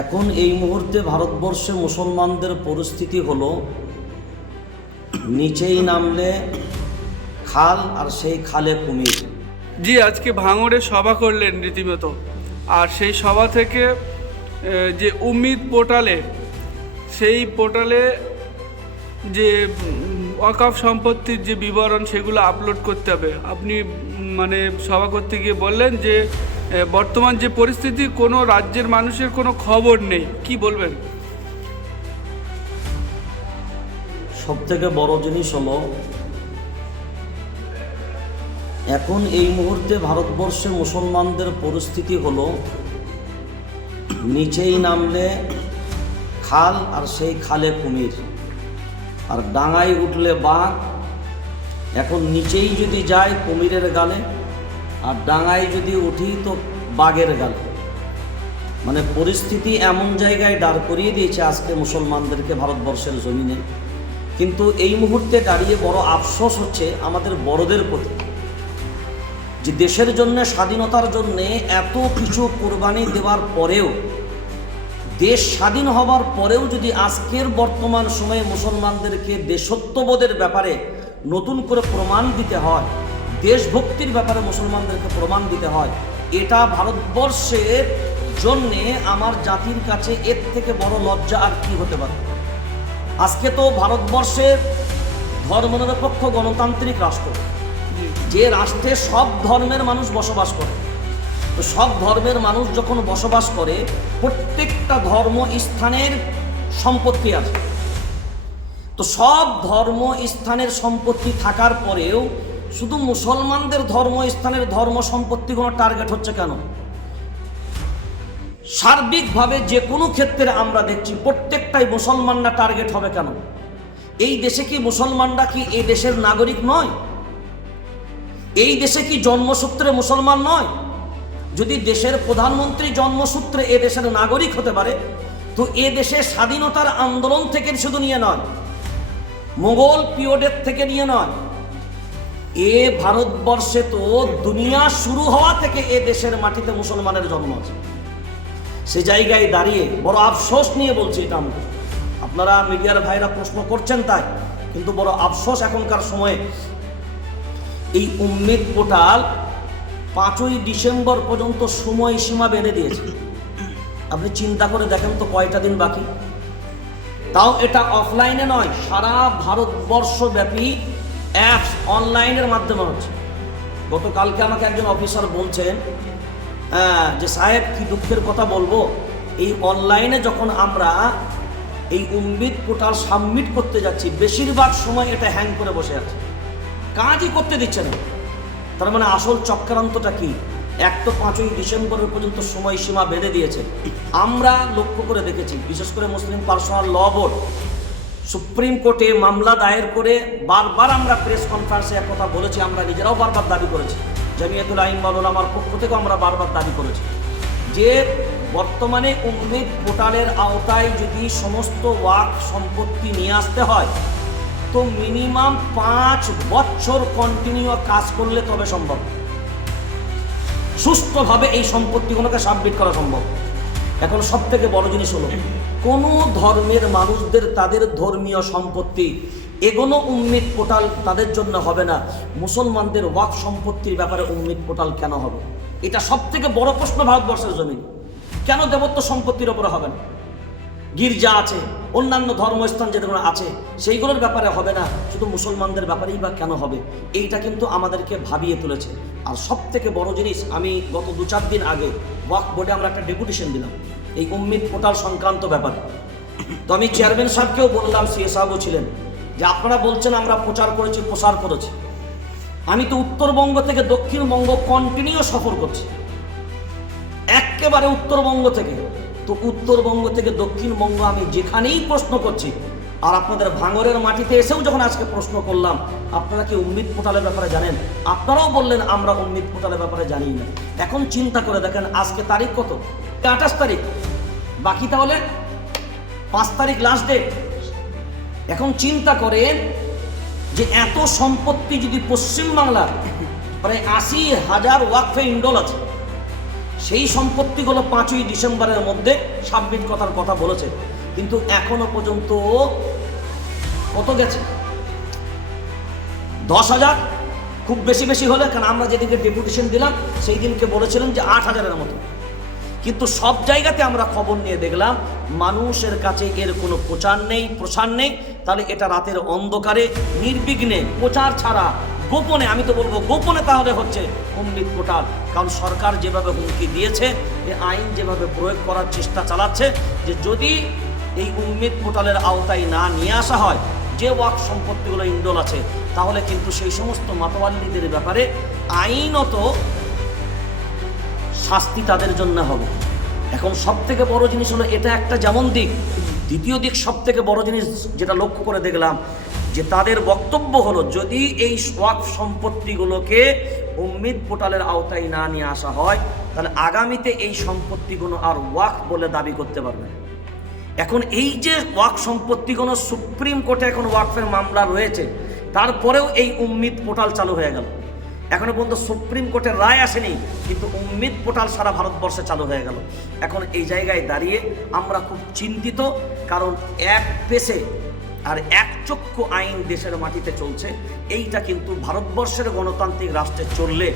এখন এই মুহূর্তে ভারতবর্ষে মুসলমানদের পরিস্থিতি হলো, নিচেই নামলে খাল আর সেই খালে কুমির। জি, আজকে ভাঙড়ে সভা করলেন রীতিমতো। আর সেই সভা থেকে যে উম্মিদ পোর্টালে, সেই পোর্টালে যে ওয়াকফ সম্পত্তির যে বিবরণ সেগুলো আপলোড করতে হবে। আপনি মানে সভা করতে গিয়ে বললেন যে বর্তমান যে পরিস্থিতি, কোনো রাজ্যের মানুষের কোনো খবর নেই। কি বলবেন? সব থেকে বড় জিনিস হলো, এখন এই মুহূর্তে ভারতবর্ষে মুসলমানদের পরিস্থিতি হলো, নিচেই নামলে খাল আর সেই খালে কুমির। আর ডাঙায় উঠলে বাঘ। এখন নিচেই যদি যায় কুমিরের গালে আর ডাঙায় যদি উঠি তো বাঘের গাল। মানে পরিস্থিতি এমন জায়গায় দাঁড় করিয়ে দিয়েছে আজকে মুসলমানদেরকে ভারতবর্ষের জমিনে। কিন্তু এই মুহূর্তে দাঁড়িয়ে বড় আফসোস হচ্ছে আমাদের বড়দের প্রতি। যে দেশের জন্য, স্বাধীনতার জন্য এত কিছু কোরবানি দেওয়ার পরেও, দেশ স্বাধীন হবার পরেও যদি আজকের বর্তমান সময়ে মুসলমানদেরকে দেশত্ববোধের ব্যাপারে নতুন করে প্রমাণ দিতে হয় দেশভক্তির ব্যাপারে মুসলমানদেরকে প্রমাণ দিতে হয়। এটা ভারতবর্ষের জন্যে আমার জাতির কাছে এর থেকে বড় লজ্জা আর কি হতে পারে? আজকে তো ভারতবর্ষের ধর্মনিরপেক্ষ গণতান্ত্রিক রাষ্ট্র। যে রাষ্ট্রে সব ধর্মের মানুষ বসবাস করে, তো সব ধর্মের মানুষ যখন বসবাস করে, প্রত্যেকটা ধর্ম স্থানের সম্পত্তি আছে। তো সব ধর্ম স্থানের সম্পত্তি থাকার পরেও শুধু মুসলমানদের ধর্ম স্থানের ধর্ম সম্পত্তি কোনো টার্গেট হচ্ছে কেন? সার্বিকভাবে যে কোনো ক্ষেত্রে আমরা দেখছি প্রত্যেকটাই মুসলমানরা টার্গেট হবে কেন? এই দেশে কি মুসলমানরা কি এই দেশের নাগরিক নয়? এই দেশে কি জন্মসূত্রে মুসলমান নয়? যদি দেশের প্রধানমন্ত্রী জন্মসূত্রে এ দেশের নাগরিক হতে পারে, তো এ দেশে স্বাধীনতার আন্দোলন থেকে শুধু নিয়ে নয়, মোগল পিরিয়ডের থেকে নিয়ে নয় এ ভারতবর্ষে তো দুনিয়া শুরু হওয়া থেকে এ দেশের মাটিতে মুসলমানের জন্ম আছে। সে জায়গায় দাঁড়িয়ে বড় আফসোস নিয়ে বলছি এটা আমরা আপনারা মিডিয়ার ভাইরা প্রশ্ন করছেন তাই, কিন্তু বড় আফসোস এখনকার সময়ে। এই উম্মিদ পোর্টাল পাঁচই ডিসেম্বর পর্যন্ত সময় সীমা বেঁধে দিয়েছে। আপনি চিন্তা করে দেখেন তো কয়টা দিন বাকি। তাও এটা অফলাইনে নয়, সারা ভারতবর্ষ ব্যাপী অ্যাপস অনলাইনের মাধ্যমে হচ্ছে। গতকালকে আমাকে একজন অফিসার বলছেন যে সাহেব, কি দুঃখের কথা বলব? এই অনলাইনে যখন আমরা এই উম্মিদ পোর্টাল সাবমিট করতে যাচ্ছি, বেশিরভাগ সময় এটা হ্যাং করে বসে আছে। কাজই করতে দিচ্ছে না। তার মানে আসল চক্রান্তটা কি? এক তো পাঁচই ডিসেম্বরের পর্যন্ত সময়সীমা বেঁধে দিয়েছে। আমরা লক্ষ্য করে দেখেছি, বিশেষ করে Muslim personal law board supreme কোর্টে মামলা দায়ের করে বারবার আমরা প্রেস কনফারেন্সে এক কথা বলেছি, আমরা নিজেরাও বারবার দাবি করেছি। জামিয়াতুল আইন মামুন আমার পক্ষ থেকেও আমরা বারবার দাবি করেছি। যে বর্তমানে উম্মিদ পোর্টালের আওতায় যদি সমস্ত ওয়াক সম্পত্তি নিয়ে আসতে হয়, তো মিনিমাম পাঁচ বছর কন্টিনিউ কাজ করলে তবে সম্ভব। সুস্থভাবে এই সম্পত্তিগুলোকে সাবমিট করা সম্ভব। এখন সব থেকে বড় জিনিস হলো কোনো ধর্মের মানুষদের তাদের ধর্মীয় সম্পত্তি এগোনো উম্মিদ পোর্টাল তাদের জন্য হবে না। মুসলমানদের ওয়াক সম্পত্তির ব্যাপারে উম্মিদ পোর্টাল কেন হবে? এটা সব থেকে বড় প্রশ্ন ভারতবর্ষের জমিন। কেন দেবত্ব সম্পত্তির ওপরে হবে না? গির্জা আছে, অন্যান্য ধর্মস্থান যেগুলো আছে, সেইগুলোর ব্যাপারে হবে না। শুধু মুসলমানদের ব্যাপারেই বা কেন হবে? এইটা কিন্তু আমাদেরকে ভাবিয়ে তুলেছে। আর সব থেকে বড় জিনিস, আমি গত দু চার দিন আগে ওয়াক বোর্ডে আমরা একটা ডেপুটেশন দিলাম। এই উম্মিদ পোর্টাল সংক্রান্ত ব্যাপারে। তো আমি চেয়ারম্যান সাহেবকেও বললাম সিএ সাহেবও ছিলেন, যে আপনারা বলছেন আমরা প্রচার করেছি, প্রসার করেছি। আমি তো উত্তরবঙ্গ থেকে দক্ষিণবঙ্গ কন্টিনিউ সফর করছি। একেবারে উত্তরবঙ্গ থেকে। তো উত্তরবঙ্গ থেকে দক্ষিণবঙ্গ আমি যেখানেই প্রশ্ন করছি, আর আপনাদের ভাঙরের মাটিতে এসেও যখন আজকে প্রশ্ন করলাম, আপনারা কি উম্মিদ পোর্টালের ব্যাপারে জানেন? আপনারাও বললেন, আমরা উম্মিদ পোর্টালের ব্যাপারে জানি না। এখন চিন্তা করে দেখেন, আজকে তারিখ কত? আঠাশ তারিখ। বাকি তাহলে পাঁচ তারিখ লাস্ট ডেট এখন চিন্তা করেন যে এত সম্পত্তি যদি পশ্চিমবাংলার প্রায় আশি হাজার ওয়াকফে ইন্ডল আছে, সেই সম্পত্তিগুলো পাঁচই ডিসেম্বরের মধ্যে সাবমিট কথার কথা বলেছে। কিন্তু এখনও পর্যন্ত কত গেছে? দশ হাজার। খুব বেশি বেশি হলে, কারণ আমরা যেদিনকে ডেপুটেশন দিলাম সেই দিনকে বলেছিলেন যে আট হাজারের মতো। কিন্তু সব জায়গাতে আমরা খবর নিয়ে দেখলাম, মানুষের কাছে এর কোনো প্রচার নেই, প্রসার নেই। তাহলে এটা রাতের অন্ধকারে, নির্বিঘ্নে প্রচার ছাড়া গোপনে, আমি তো বলব গোপনে তাহলে হচ্ছে অমৃত পোর্টাল কারণ সরকার যেভাবে হুমকি দিয়েছে এই আইন যেভাবে প্রয়োগ করার চেষ্টা চালাচ্ছে, যে যদি এই উম্মিদ পোর্টালের আওতায় না নিয়ে আসা হয়, যে ওয়াক সম্পত্তিগুলো ইন্ডোল আছে, তাহলে কিন্তু সেই সমস্ত মাতোয়াল্লিদের ব্যাপারে আইনত শাস্তি তাদের জন্য হবে। এখন সব থেকে বড় জিনিস হলো, এটা একটা যেমন দিক, দ্বিতীয় দিক সব থেকে বড় জিনিস যেটা লক্ষ্য করে দেখলাম, যে তাদের বক্তব্য হলো, যদি এই ওয়াক সম্পত্তিগুলোকে উম্মিদ পোর্টালের আওতায় না নিয়ে আসা হয়, তাহলে আগামীতে এই সম্পত্তিগুলো আর ওয়াক বলে দাবি করতে পারবে এখন এই যে ওয়াক সম্পত্তিগুলো সুপ্রিম কোর্টে এখন ওয়াকফের মামলা রয়েছে, তারপরেও এই উম্মিদ পোর্টাল চালু হয়ে গেল। এখনও পর্যন্ত সুপ্রিম কোর্টের রায় আসেনি, কিন্তু উম্মিদ পোর্টাল সারা ভারতবর্ষে চালু হয়ে গেল। এখন এই জায়গায় দাঁড়িয়ে আমরা খুব চিন্তিত, কারণ এক পেশে আর এক একচক্ষু আইন দেশের মাটিতে চলছে, এইটা কিন্তু ভারতবর্ষের গণতান্ত্রিক রাষ্ট্রে চললে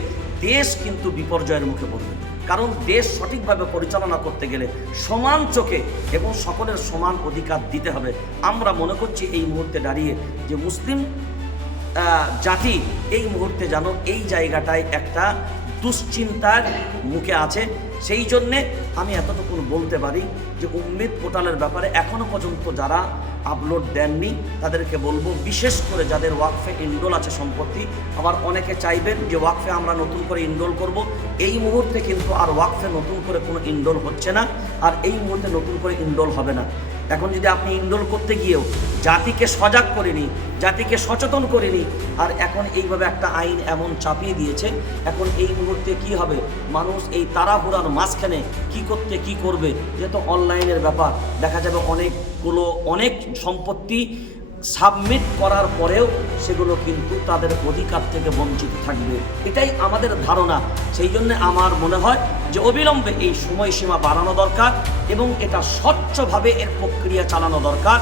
দেশ কিন্তু বিপর্যয়ের মুখে পড়বে। কারণ দেশ সঠিকভাবে পরিচালনা করতে গেলে সমান চোখে এবং সকলের সমান অধিকার দিতে হবে। আমরা মনে করছি এই মুহূর্তে দাঁড়িয়ে যে মুসলিম জাতি এই মুহূর্তে যেন এই জায়গাটায় একটা দুশ্চিন্তার মুখে আছে। সেই জন্যে আমি এতটুকু বলতে পারি যে উম্মিদ পোর্টালের ব্যাপারে এখনও পর্যন্ত যারা আপলোড দেননি, তাদেরকে বলব বিশেষ করে যাদের ওয়াকফে ইনডোল আছে সম্পত্তি, আবার অনেকে চাইবেন যে ওয়াকফে আমরা নতুন করে ইনডোল করব। এই মুহূর্তে কিন্তু আর ওয়াকফে নতুন করে কোনো ইনডোল হচ্ছে না, আর এই মুহূর্তে নতুন করে ইনডোল হবে না। এখন যদি আপনি ইনডোল করতে গিয়েও জাতিকে সজাগ করেনি জাতিকে সচেতন করেনি আর এখন এইভাবে একটা আইন এমন চাপিয়ে দিয়েছে, এখন এই মুহূর্তে কি হবে? মানুষ এই তাড়াহুড়ার মাঝখানে কি করতে, কি করবে? যেহেতু অনলাইনের ব্যাপার, দেখা যাবে অনেকগুলো, অনেক সম্পত্তি সাবমিট করার পরেও সেগুলো কিন্তু তাদের অধিকার থেকে বঞ্চিত থাকবে। এটাই আমাদের ধারণা। সেই জন্য আমার মনে হয় যে অবিলম্বে এই সময়সীমা বাড়ানো দরকার এবং এটা স্বচ্ছভাবে এর প্রক্রিয়া চালানো দরকার।